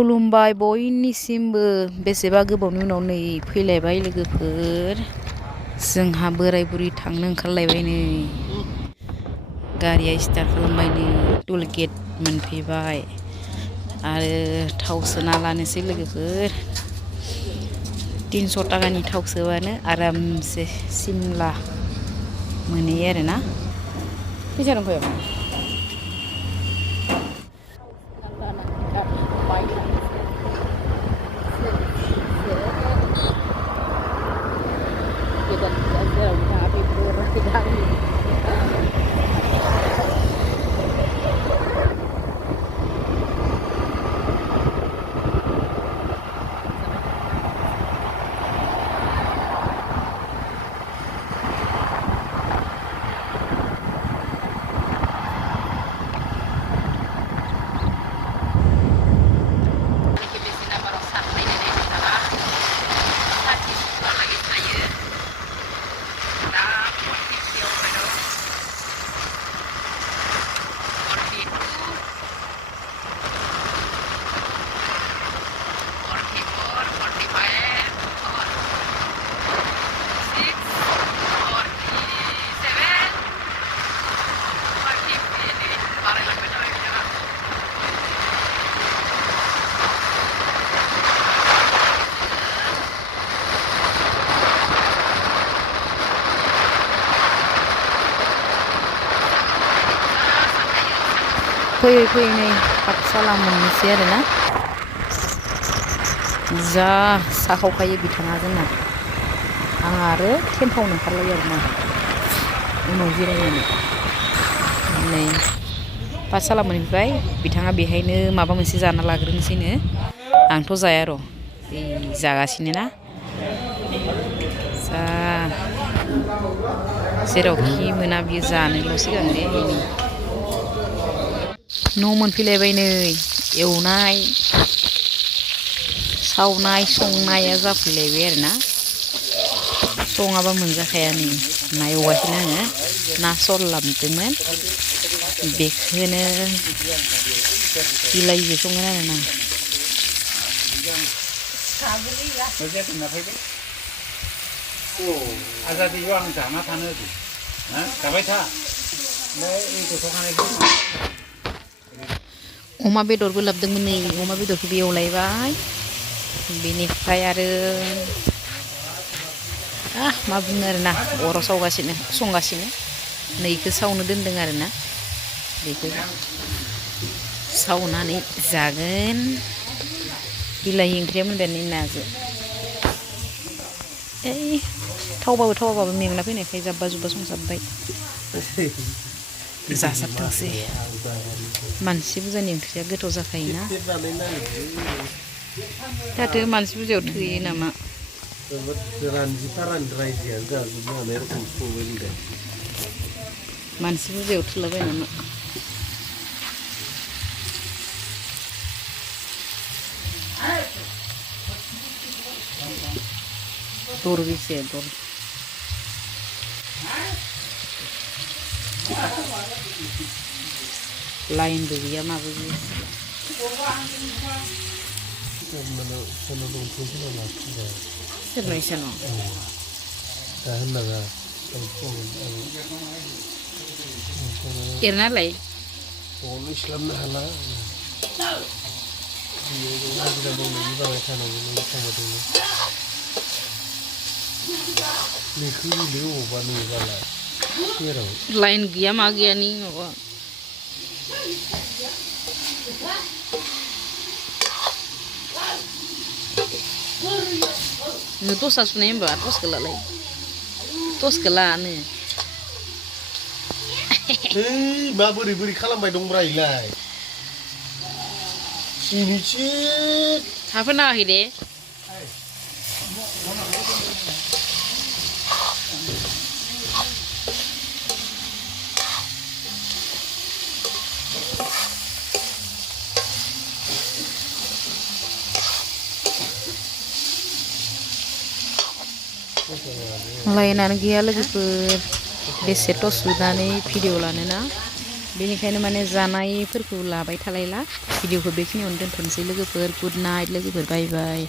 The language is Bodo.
खुलुमबाय बयनिसिमबो बेसेबा गोबावनि उनाव नै फैलायबाय लोगोफोर जोंहा बोराय बुरि थांनो ओंखारलायबाय नै गारिया स्टार्ट खालामबाय नै टुल गेट मोनफैबाय आरो थाव सोना लानोसै लोगोफोर 300 टाकानि थाव सोबानो आरामसे सिमला मोनहैयो आरोना फैसा दं फैया फैयै फैयै नै पाठशाला मोननोसै आरोना जा साखावखायो बिथाङा जोंना आं आरो टेम्पावनो ओंखारलायो आरोना उनाव जिरायनानै नै पाठशाला मोनफैबाय बिथाङा बेहायनो माबा मोनसे जाना लाग्रोनोसैनो आंथ' जाया र' जागासिनो ना जा जेरावखि मोना बियो जानोल' सिगां दे न' मोनफैलायबाय नै एवनाय सावनाय संनाया जाफैलायबाय आरोना सङाबा मोनजाखाया नै ना एवगासिनो आङो ना सल लाबोदोंमोन बेखौनो बिलाइजों संगोन आरोना अमा बेदरबो लाबोदोंमोन नै अमा बेदरखौबो एवलायबाय बेनिफ्राय आरो मा बुङो आरोना अराव संगासिनो नैखौ सावनो दोनदों आरोना बेखौ सावनानै जागोन बिलाहि ओंख्रिया मोनबाय नै नाजों थावबाबो मेंना फैनायखाय जाब्बा जुब्बा संसाबबाय जासाबथोंसै मानसि बुरजानि ओंख्रिया गोथाव जाखायोना दाथो मानसि बुरजायाव थोयो नामा मानसि बुरजायाव थोलाबाय नामा दर बेसे दर लाइनबो गैया माबो गैया सोरनाव इसानाव एरनालाय इस्लामनो हाला लाइन गैया मा गैया नि माबा नो दसा सुनाय होनबा टसखौ लानो मा बोरै खालामबाय दंब्रा इलाय थाफोर नाङाखै दे लाइनानो गैया लोगोफोर बेसे टस सुनानै भिडिअ लानोना बेनिखायनो माने जानायफोरखौ लाबाय थालायला भिडिअखौ बेखिनियावनो दोनथ'नोसै लोगोफोर गुड नाइट लोगोफोर बाय बाय